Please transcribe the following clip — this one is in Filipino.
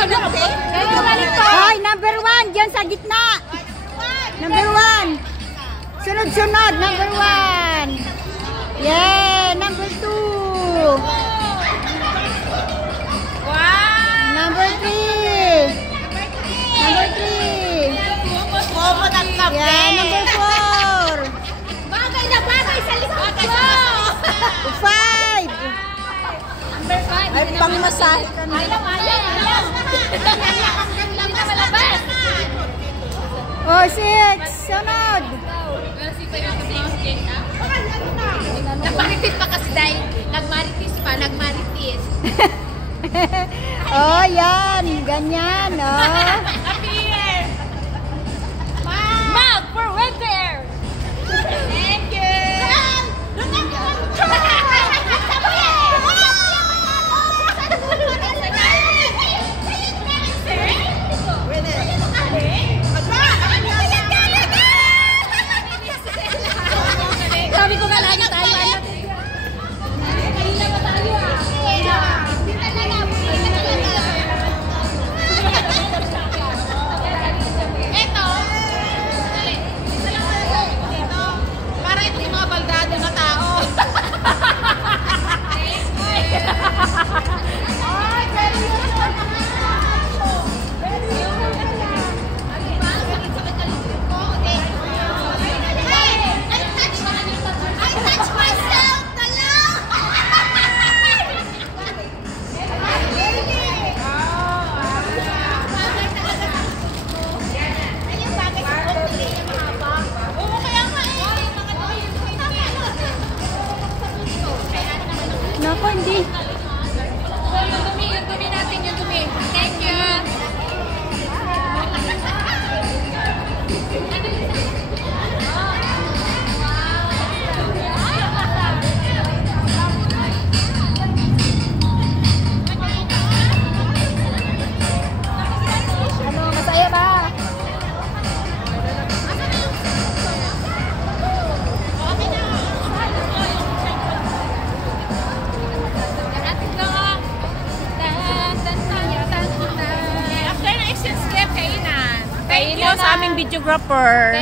Hoy, number 1 diyan sa gitna. Number 1. Sunod-sunod, number 1. Yeah, number 2. Wow. Number 3. Number 3. Yeah, number 4. Bagay na bagay sa likod ko. 5. Number 5. Ay, pang-masahe ka na. Ayaw. Hindi malabas. Oh, 6. Sunod. Nagmaritis pa kasi dahil nagmaritis. Oh, yan. Ganyan, oh. Mouth for winter. Thank you. Sabi ko nga lagi tayo. Kanina pa tayo Ito. Isa lang dito. Para ito yung mga baldado na tao. Naku, hindi. Yung dumi natin, yung dumi. Thank you. Ano, masaya ba? After na exchange gift, kainan. Thank you sa aming videographer.